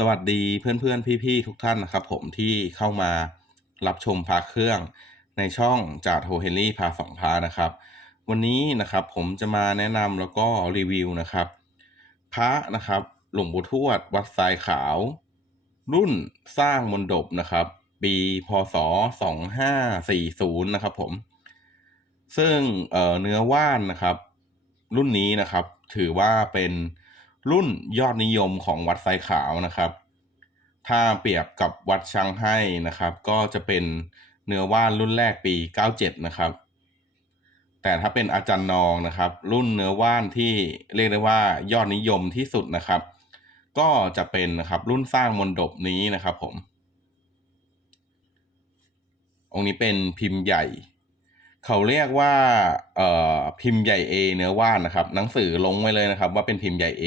สวัสดีเพื่อนๆพี่ๆทุกท่านนะครับผมที่เข้ามารับชมพาเครื่องในช่องจาโทเฮนรี่พาสองพานะครับ วันนี้นะครับผมจะมาแนะนำแล้วก็รีวิวนะครับ พระนะครับหลวงปู่ทวดวัดทรายขาว รุ่นสร้างมนดบนะครับ ปีพศ 2540 นะครับผม ซึ่งเเนื้อว่านนะครับ รุ่นนี้นะครับถือว่าเป็น รุ่นยอดนิยมของวัดไซขาวนะครับ ถ้าเปรียบกับวัดชังไห้นะครับ ก็จะเป็นเนื้อว่านรุ่นแรกปี 97 นะครับ แต่ถ้าเป็นอาจารย์นองนะครับ รุ่นเนื้อว่านที่เรียกได้ว่ายอดนิยมที่สุดนะครับ ก็จะเป็นนะครับรุ่นสร้างมนดบนี้นะครับผม องค์นี้เป็นพิมพ์ใหญ่ เขาเรียกว่าเอ่อพิมพ์ใหญ่ A เนื้อว่านนะครับ หนังสือลงไว้เลยนะครับ ว่าเป็นพิมพ์ใหญ่ A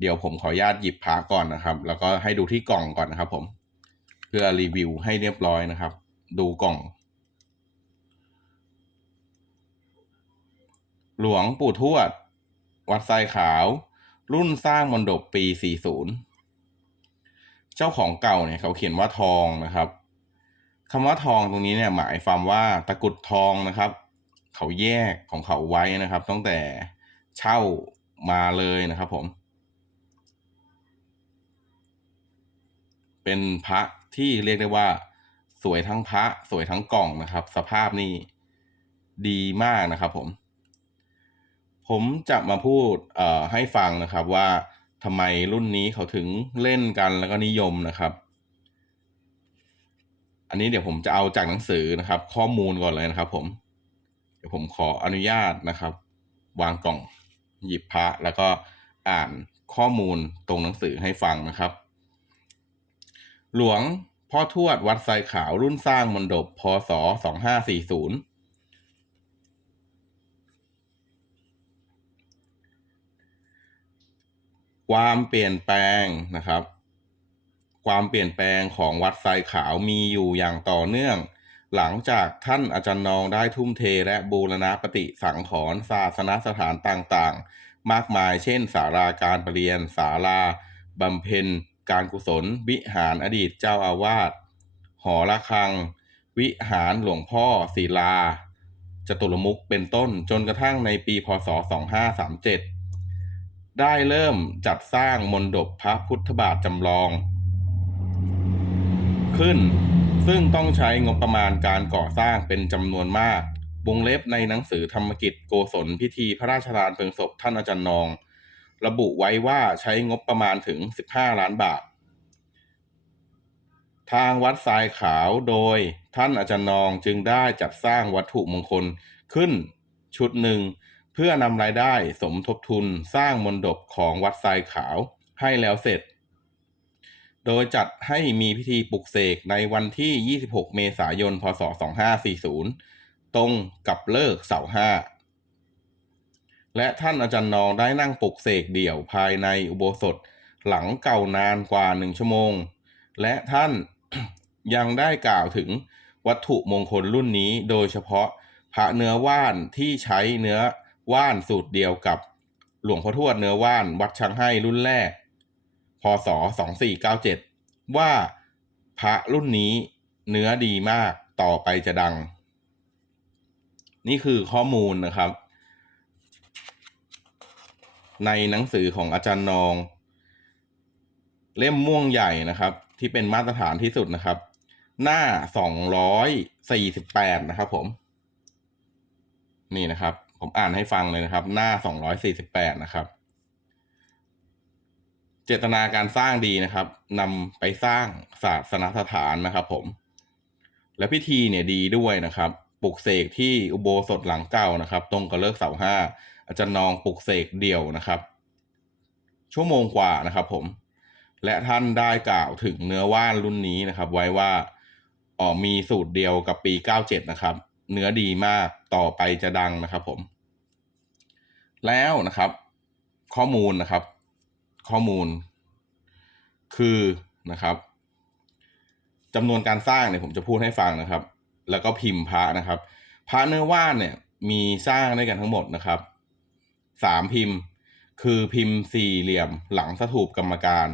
เดี๋ยวผมขออนุญาตหยิบพาก่อนนะครับ แล้วก็ให้ดูที่กล่องก่อนนะครับ ผม เพื่อรีวิวให้เรียบร้อยนะครับ ดูกล่อง หลวงปู่ทวด วัดทรายขาว รุ่นสร้างมนดบปี 40 เจ้าของเก่าเนี่ยเขาเขียนว่าทองนะครับ คำว่าทองตรงนี้เนี่ยหมายความว่าตะกุดทองนะครับ เขาแยกของเขาไว้นะครับ ตั้งแต่เช่ามาเลยนะครับผม เป็นพระที่เรียกได้ว่า สวยทั้งพระสวยทั้งกล่องนะครับ สภาพนี่ดีมากนะครับผม ผมจะมาพูดเอ่อให้ฟังนะครับว่าทำไมรุ่นนี้เขาถึงเล่นกันแล้วก็นิยมนะครับ อันนี้เดี๋ยวผมจะเอาจากหนังสือนะครับ ข้อมูลก่อนเลยนะครับ ผม เดี๋ยวผมขออนุญาตนะครับ วางกล่องหยิบพระแล้วก็อ่านข้อมูลตรงหนังสือให้ฟังนะครับ หลวงพ่อทวดวัดไซขาวรุ่นสร้างมนดบพศ 2540ความเปลี่ยนแปลงนะครับ ความเปลี่ยนแปลงของวัดทรายขาวมีอยู่อย่างต่อเนื่อง หลังจากท่านอาจารย์นองได้ทุ่มเทและบูรณะปฏิสังขรณ์ศาสนสถานต่างๆ มากมายเช่นศาลาการประเรียนศาลาบำเพ็ญ การกุศล วิหารอดีตเจ้าอาวาสหอระฆัง วิหารหลวงพ่อศิลาจตุรมุขเป็นต้นจนกระทั่งในปีพศ 2537 ได้เริ่มจัดสร้างมนดบพระพุทธบาทจำลอง ขึ้น ซึ่งต้องใช้งบประมาณการก่อสร้างเป็นจำนวนมาก วงเล็บในหนังสือธรรมกิจโกศลพิธีพระราชทานเพลิงศพท่านอาจารย์นอง ระบุไว้ว่าใช้งบประมาณถึง 15 ล้านบาท ทางวัดทรายขาวโดยท่านอาจารย์นองจึงได้จัดสร้างวัตถุมงคลขึ้นชุดหนึ่งเพื่อนำรายได้สมทบทุนสร้างมนดบของวัดทรายขาวให้แล้วเสร็จ โดยจัดให้มีพิธีปลุกเสกในวันที่ 26 เมษายน พศ 2540 ตรงกับเลิกเสาร์ห้า และท่านอาจารย์นองได้นั่งปลุกเสกเดี่ยวภายในอุโบสถหลังเก่านานกว่าหนึ่งชั่วโมง และท่านยังได้กล่าวถึงวัตถุมงคลรุ่นนี้โดยเฉพาะพระเนื้อว่านที่ใช้เนื้อว่านสูตรเดียวกับหลวงพ่อทวดเนื้อว่านวัดชังให้รุ่นแรก พศ 2497 ว่าพระรุ่นนี้เนื้อดีมากต่อไปจะดัง นี่คือข้อมูลนะครับ ในหนังสือของอาจารย์นอง เล่มม่วงใหญ่นะครับ ที่เป็นมาตรฐานที่สุดนะครับ หน้า 248 นะครับผม นี่นะครับ ผมอ่านให้ฟังเลยนะครับ หน้า 248 นะครับ เจตนาการสร้างดีนะครับนำไปสร้างศาสนสถานนะครับ ผม และพิธีเนี่ยดีด้วยนะครับปลุกเสกที่อุโบสถหลังเก่านะครับ ตรงกับเลิกเสาห้าอาจารย์นองปลุกเสกเดี่ยวนะครับ ชั่วโมงกว่านะครับผม และท่านได้กล่าวถึงเนื้อว่านรุ่นนี้นะครับ ไว้ว่าอ๋อมีสูตรเดียวกับปี 97 นะครับ เนื้อดีมากต่อไปจะดังนะครับผม แล้วนะครับ ข้อมูลนะครับ ข้อมูล คือนะครับจำนวนการสร้างเนี่ยผมจะพูดให้ฟังนะครับ แล้วก็พิมพ์พระนะครับ พระเนื้อว่านเนี่ยมีสร้างด้วยกันทั้งหมดนะครับสามพิมพ์ คือพิมพ์สี่เหลี่ยมหลังสถูปกรรมการ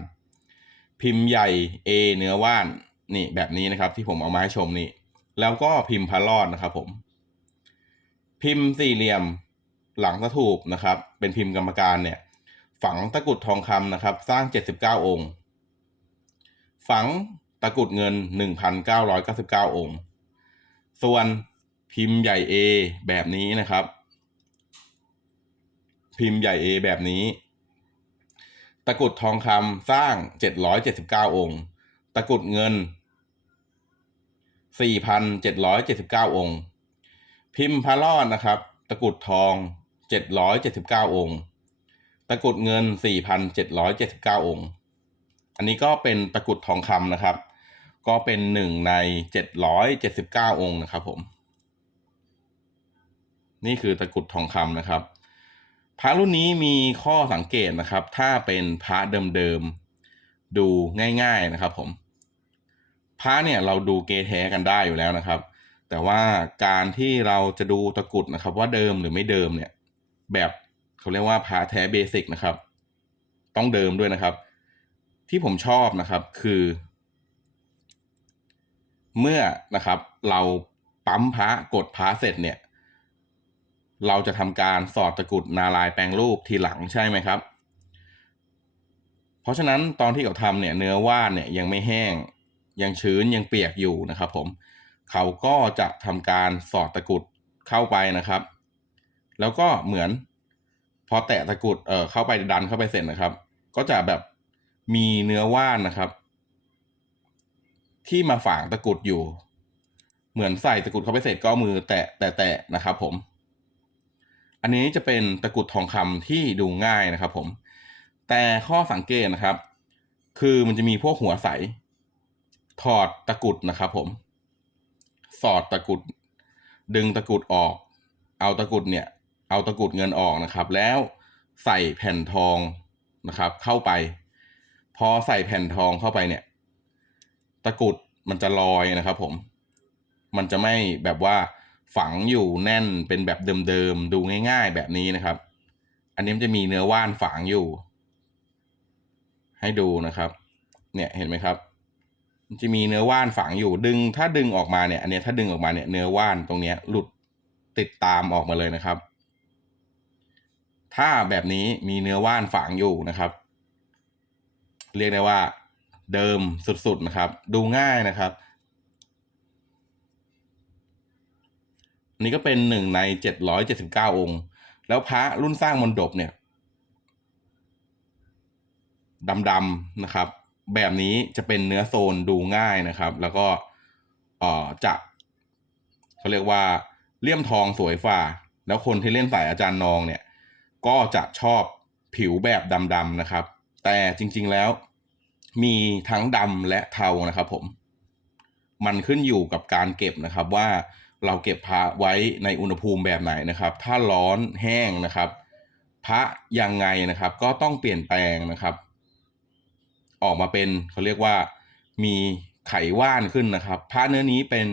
พิมพ์ใหญ่ A เนื้อว่านนี่แบบนี้นะครับ ที่ผมเอามาให้ชมนี่ แล้วก็พิมพ์พระรอดนะครับ ผม พิมพ์สี่เหลี่ยมหลังสถูปนะครับ เป็นพิมพ์กรรมการเนี่ย ฝังตะกุดทองคำนะครับ สร้างเจ็ดสิบเก้าองค์ ฝังตะกุดเงินหนึ่งพันเก้าร้อยเก้าสิบเก้าองค์ ส่วนพิมพ์ใหญ่ A แบบนี้นะครับ พิมพ์ใหญ่ A แบบนี้ ตะกุดทองคำสร้างเจ็ดร้อยเจ็ดสิบเก้าองค์ ตะกุดเงินสี่พันเจ็ดร้อยเจ็ดสิบเก้าองค์ พิมพ์พระรอดนะครับ ตะกุดทองเจ็ดร้อยเจ็ดสิบเก้าองค์ ตะกรุดเงินสี่พันเจ็ดร้อยเจ็ดสิบเก้าองค์ อันนี้ก็เป็นตะกรุดทองคำนะครับ ก็เป็นหนึ่งในเจ็ดร้อยเจ็ดสิบเก้าองค์นะครับผม นี่คือตะกรุดทองคำนะครับ พระรุ่นนี้มีข้อสังเกตนะครับ ถ้าเป็นพระเดิมๆ ดูง่ายๆนะครับผม พระเนี่ยเราดูเกแท้กันได้อยู่แล้วนะครับ แต่ว่าการที่เราจะดูตะกรุดนะครับ ว่าเดิมหรือไม่เดิมเนี่ยแบบ เขาเรียกว่าพระแท้เบสิกนะครับ ต้องเดิมด้วยนะครับ ที่ผมชอบนะครับคือ เมื่อนะครับ เราปั๊มพระกดพระเสร็จเนี่ย เราจะทำการสอดตะกุดนาลายแปลงรูปทีหลังใช่ไหมครับ เพราะฉะนั้นตอนที่เขาทำเนี่ยเนื้อว่านเนี่ยยังไม่แห้งยังชื้นยังเปียกอยู่นะครับผมเขาก็จะทำการสอดตะกุดเข้าไปนะครับ แล้วก็เหมือน พอแตะตะกุดเอ่อเข้าไปดันเข้าไปเสร็จนะครับ ก็จะแบบมีเนื้อว่านนะครับ ที่มาฝังตะกุดอยู่ เหมือนใส่ตะกุดเข้าไปเสร็จก็มือแตะแตะแตะนะครับ ผม อันนี้จะเป็นตะกุดทองคำที่ดูง่ายนะครับ ผม แต่ข้อสังเกตนะครับ คือมันจะมีพวกหัวใส ถอดตะกุดนะครับ ผม สอดตะกุด ดึงตะกุดออก เอาตะกุดเนี่ย เอาตะกรุดเงินออกนะครับ แล้วใส่แผ่นทองนะครับ เข้าไป พอใส่แผ่นทองเข้าไปเนี่ย ตะกรุดมันจะลอยนะครับ ผม มันจะไม่แบบว่าฝังอยู่แน่นเป็นแบบเดิมๆดูง่าย ๆ แบบนี้นะครับ อันนี้มันจะมีเนื้อว่านฝังอยู่ ให้ดูนะครับ เนี่ยเห็นไหมครับมันจะมีเนื้อว่านฝังอยู่ดึง ถ้าดึงออกมาเนี่ย อันนี้ถ้าดึงออกมาเนี่ยเนื้อว่านตรงเนี้ยหลุดติดตามออกมาเลยนะครับ ถ้าแบบนี้มีเนื้อว่านฝังอยู่นะครับ เรียกได้ว่า เดิมสุดๆนะครับ ดูง่ายนะครับอันนี้ก็เป็นหนึ่งในเจ็ดร้อยเจ็ดสิบเก้าองค์ แล้วพระรุ่นสร้างมนดบเนี่ยดำๆนะครับ แบบนี้จะเป็นเนื้อโซนดูง่ายนะครับ แล้วก็จะเขาเรียกว่าเลี่ยมทองสวยฝ่า แล้วคนที่เล่นสายอาจารย์นองเนี่ย ก็จะชอบผิวแบบดำๆนะครับ แต่จริงๆแล้ว มีทั้งดำและเทานะครับผม มันขึ้นอยู่กับการเก็บนะครับว่าเราเก็บพระไว้ในอุณหภูมิแบบไหนนะครับ ถ้าร้อนแห้งนะครับ พระยังไงนะครับ ก็ต้องเปลี่ยนแปลงนะครับ ออกมาเป็นเขาเรียกว่ามีไขว่านขึ้นนะครับ พระเนื้อนี้เป็น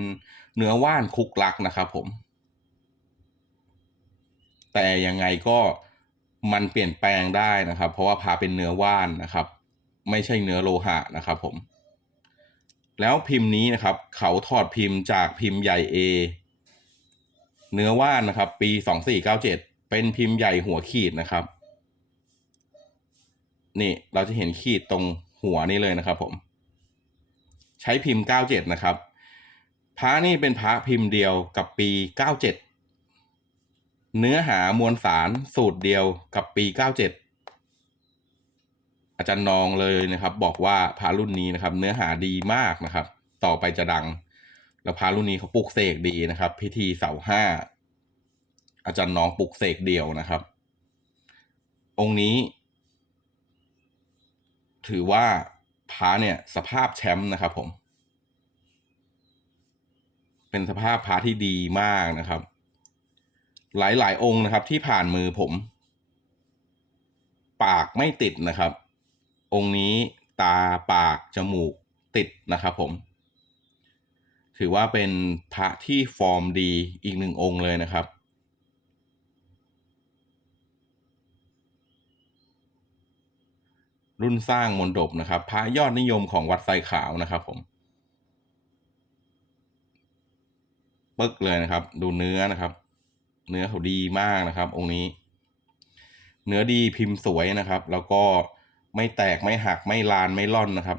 เนื้อว่านคุกลักนะครับผม แต่ยังไงก็ มันเปลี่ยนแปลงได้นะครับ เพราะว่าพาเป็นเนื้อว่านนะครับ ไม่ใช่เนื้อโลหะนะครับผมแล้วพิมพ์นี้นะครับ เขาถอดพิมพ์จากพิมพ์ใหญ่ A เนื้อว่านนะครับ ปีสองสี่เก้าเจ็ดเป็นพิมพ์ใหญ่หัวขีดนะครับ นี่เราจะเห็นขีดตรงหัวนี่เลยนะครับผม ใช้พิมพ์เก้าเจ็ดนะครับพระนี่เป็นพระพิมพ์เดียวกับปีเก้า เนื้อหามวลสารสูตรเดียวกับปีเก้าเจ็ดอาจารย์นองเลยนะครับ บอกว่าพารุ่นนี้นะครับ เนื้อหาดีมากนะครับ ต่อไปจะดัง แล้วพารุ่นนี้เขาปลุกเสกดีนะครับ พิธีเสาห้าอาจารย์น้องปลุกเสกเดียวนะครับ องค์นี้ ถือว่าพาเนี่ยสภาพแชมป์นะครับผม เป็นสภาพพาที่ดีมากนะครับ หลายๆ องค์นะครับ ที่ผ่านมือผม ปากไม่ติดนะครับ องค์นี้ตาปากจมูกติดนะครับผม ถือว่าเป็นพระที่ฟอร์มดีอีกหนึ่งองค์เลยนะครับรุ่นสร้างมนดบนะครับ พระยอดนิยมของวัดไซขาวนะครับผมปึ๊กเลยนะครับ ดูเนื้อนะครับ เนื้อเขาดีมากนะครับ องค์นี้ เนื้อดีพิมพ์สวยนะครับ แล้วก็ไม่แตกไม่หักไม่ลานไม่ล่อนนะครับ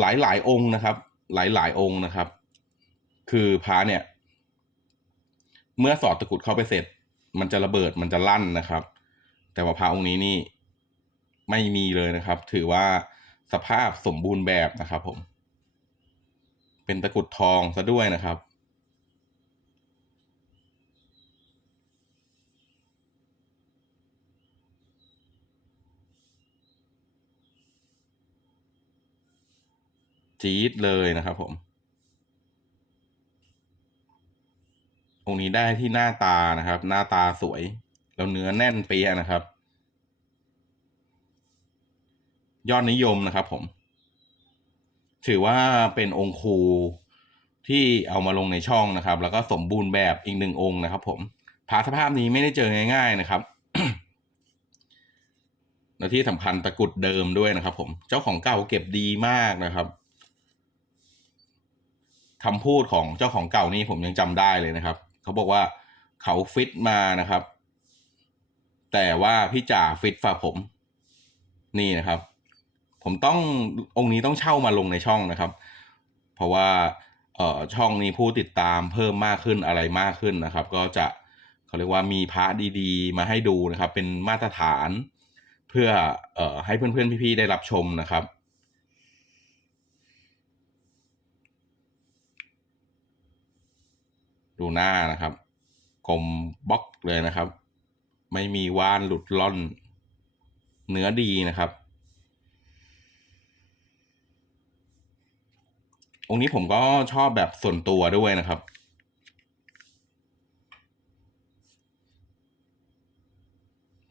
หลายหลายองค์นะครับ หลายหลายองค์นะครับ คือพระเนี่ย เมื่อสอดตะกุดเข้าไปเสร็จ มันจะระเบิดมันจะลั่นนะครับ แต่ว่าพระองค์นี้นี่ไม่มีเลยนะครับ ถือว่าสภาพสมบูรณ์แบบนะครับ ผม เป็นตะกุดทองซะด้วยนะครับ จี๊ดเลยนะครับผม องค์นี้ได้ที่หน้าตานะครับ หน้าตาสวย แล้วเนื้อแน่นเปียนะครับ ยอดนิยมนะครับผม ถือว่าเป็นองค์ครูที่เอามาลงในช่องนะครับ แล้วก็สมบูรณ์แบบอีกหนึ่งองค์นะครับ ผมพาสภาพนี้ไม่ได้เจอง่าย ๆนะครับและที่สำคัญตะกุดเดิมด้วยนะครับ ผม เจ้าของเก่าเก็บดีมากนะครับ คำพูดของเจ้าของเก่านี่ผมยังจำได้เลยนะครับ เขาบอกว่าเขาฟิตมานะครับ แต่ว่าพี่จ่าฟิตฝ่าผม นี่นะครับ ผมต้ององค์นี้ต้องเช่ามาลงในช่องนะครับ เพราะว่าเอ่อช่องนี้ผู้ติดตามเพิ่มมากขึ้นอะไรมากขึ้นนะครับ ก็จะเขาเรียกว่ามีพระดีๆ มาให้ดูนะครับ เป็นมาตรฐาน เพื่อเอ่อให้เพื่อนๆพี่ๆได้รับชมนะครับ ดูหน้านะครับกลมบล็อกเลยนะครับ ไม่มีว่านหลุดล่อน เนื้อดีนะครับ องค์นี้ผมก็ชอบแบบส่วนตัวด้วยนะครับ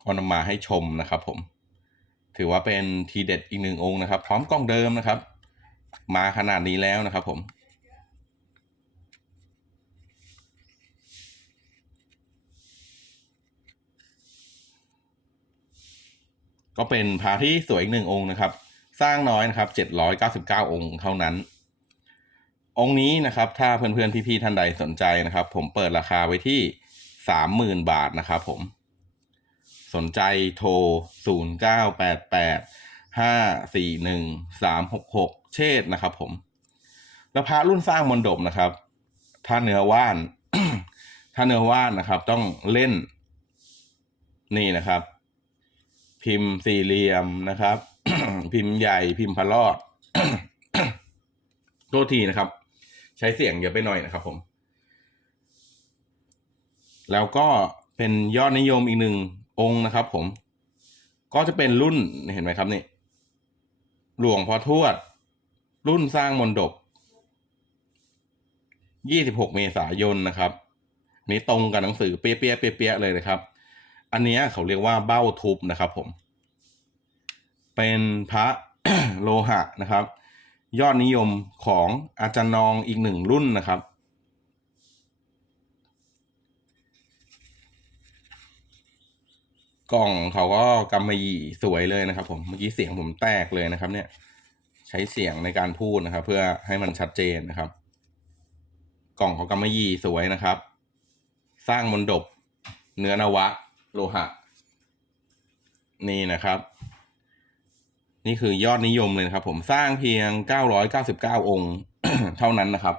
ก็นำมาให้ชมนะครับผม ถือว่าเป็นทีเด็ดอีกหนึ่งองค์นะครับ พร้อมกล้องเดิมนะครับ มาขนาดนี้แล้วนะครับผม ก็เป็นพระที่สวยอีกหนึ่งองค์นะครับ สร้างน้อยนะครับเจ็ดร้อยเก้าสิบเก้าองค์เท่านั้น องค์นี้นะครับ ถ้าเพื่อนๆพี่ๆท่านใดสนใจนะครับ ผมเปิดราคาไว้ที่สามหมื่นบาทนะครับผม สนใจโทรศูนย์เก้าแปดแปดห้าสี่หนึ่งสามหกหกเชษนะครับ ผม แล้วพระรุ่นสร้างมนดบนะครับ ถ้าเนื้อว่าน ถ้าเนื้อว่านนะครับ ต้องเล่นนี่นะครับ พิมพ์สี่เหลี่ยมนะครับ พิมพ์ใหญ่พิมพ์พะลอดโทษทีนะครับ ใช้เสียงเยอะไปหน่อยนะครับผม แล้วก็เป็นยอดนิยมอีกหนึ่งองค์นะครับ ผม ก็จะเป็นรุ่นเห็นไหมครับนี่หลวงพ่อทวด รุ่นสร้างมนดบ26 เมษายนนะครับ นี้ตรงกับหนังสือเปี้ยเปี้ยเปียเปี้ยเลยนะครับ อันนี้เขาเรียกว่าเบ้าทุบนะครับผม เป็นพระโลหะนะครับ ยอดนิยมของอาจารย์นองอีกหนึ่งรุ่นนะครับ กล่องเขาก็กำมะหยี่สวยเลยนะครับ ผมเมื่อกี้เสียงผมแตกเลยนะครับ เนี่ย ใช้เสียงในการพูดนะครับ เพื่อให้มันชัดเจนนะครับ กล่องเของกำมะหยี่สวยนะครับ สร้างมนดบเนื้อนวะ โลหะ นี่นะครับ นี่คือยอดนิยมเลยนะครับ ผมสร้างเพียง 999 องค์ เท่านั้นนะครับ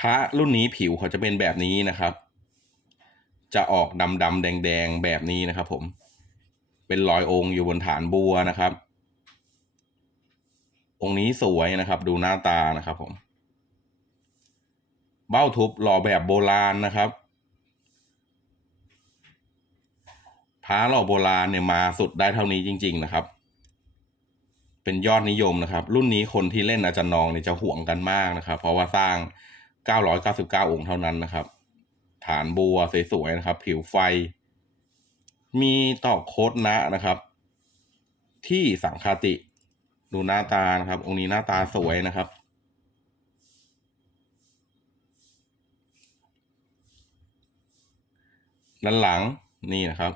พระรุ่นนี้ผิวเขาจะเป็นแบบนี้นะครับ จะออกดำดำแดงแดงแบบนี้นะครับ ผม เป็นรอยองค์อยู่บนฐานบัวนะครับ องค์นี้สวยนะครับ ดูหน้าตานะครับผม เบ้าทุบหล่อแบบโบราณนะครับพระหล่อโบราณเนี่ยมาสุดได้เท่านี้จริง ๆ นะครับ เป็นยอดนิยมนะครับ รุ่นนี้คนที่เล่นอาจารย์นองเนี่ยจะห่วงกันมากนะครับ เพราะว่าสร้าง 999 องค์เท่านั้นนะครับ ฐานบัวสวยๆนะครับ ผิวไฟ มีตอกโคดนะนะครับ ที่สังคาติดูหน้าตานะครับ องค์นี้หน้าตาสวยนะครับ ด้านหลังนี่นะครับ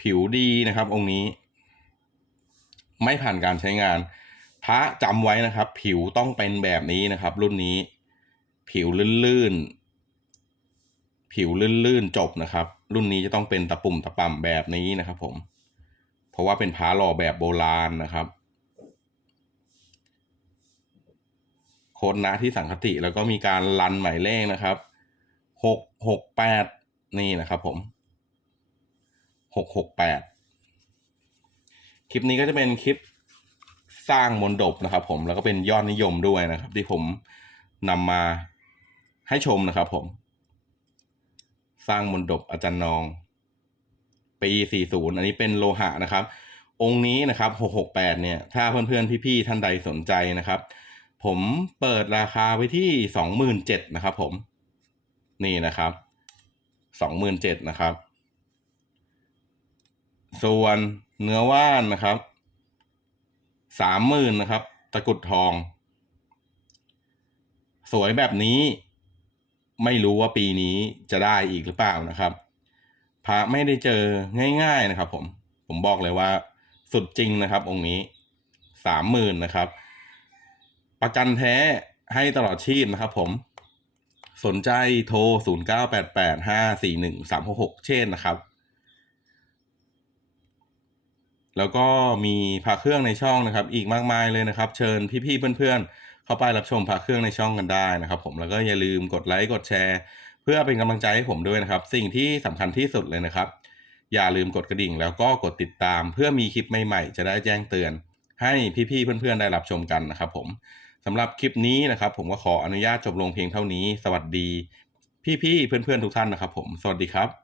ผิวดีนะครับ องค์นี้ ไม่ผ่านการใช้งาน พระจำไว้นะครับ ผิวต้องเป็นแบบนี้นะครับ รุ่นนี้ ผิวลื่นๆผิวลื่นๆจบนะครับ รุ่นนี้จะต้องเป็นตะปุ่มตะป่ำแบบนี้นะครับ ผม เพราะว่าเป็นพ้าหล่อแบบโบราณนะครับ ค้ดนะที่สังคติ แล้วก็มีการรันหมายเลขนะครับหกหกแปดนี่นะครับผมหกหกแปดคลิปนี้ก็จะเป็นคลิปสร้างมนดบนะครับผมแล้วก็เป็นยอดนิยมด้วยนะครับ ที่ผมนำมาให้ชมนะครับผม สร้างมนดบอาจารย์นอง ปี 40 อันนี้เป็นโลหะนะครับ องค์นี้นะครับ 668 เนี่ย ถ้าเพื่อนๆ พี่ๆ ท่านใดสนใจนะครับ ผมเปิดราคาไว้ที่27,000นเจ็ดนะครับผม นี่นะครับ27,000นเจ็ดนะครับ ส่วนเนื้อว่านนะครับ30,000นนะครับ ตะกุดทอง สวยแบบนี้ ไม่รู้ว่าปีนี้จะได้อีกหรือเปล่านะครับพระไม่ได้เจอง่าย ๆนะครับ ผม ผมบอกเลยว่า สุดจริงนะครับ องค์นี้สามหมื่นนะครับ ประกันแท้ให้ตลอดชีพนะครับผม สนใจโทร 0 9 8 8 5 4 1 3 6 6 เช่นนะครับ แล้วก็มีพระเครื่องในช่องนะครับ อีกมากมายเลยนะครับ เชิญพี่ๆเพื่อนๆ เข้าไปรับชมพระเครื่องในช่องกันได้นะครับ ผมแล้วก็อย่าลืมกดไลค์กดแชร์ เพื่อเป็นกำลังใจให้ผมด้วยนะครับ สิ่งที่สำคัญที่สุดเลยนะครับ อย่าลืมกดกระดิ่ง แล้วก็กดติดตาม เพื่อมีคลิปใหม่ๆ จะได้แจ้งเตือน ให้พี่ๆเพื่อนๆ ได้รับชมกันนะครับ ผม สำหรับคลิปนี้นะครับ ผมก็ขออนุญาตจบลงเพียงเท่านี้ สวัสดี พี่ๆเพื่อนๆทุกท่านนะครับ ผมสวัสดีครับ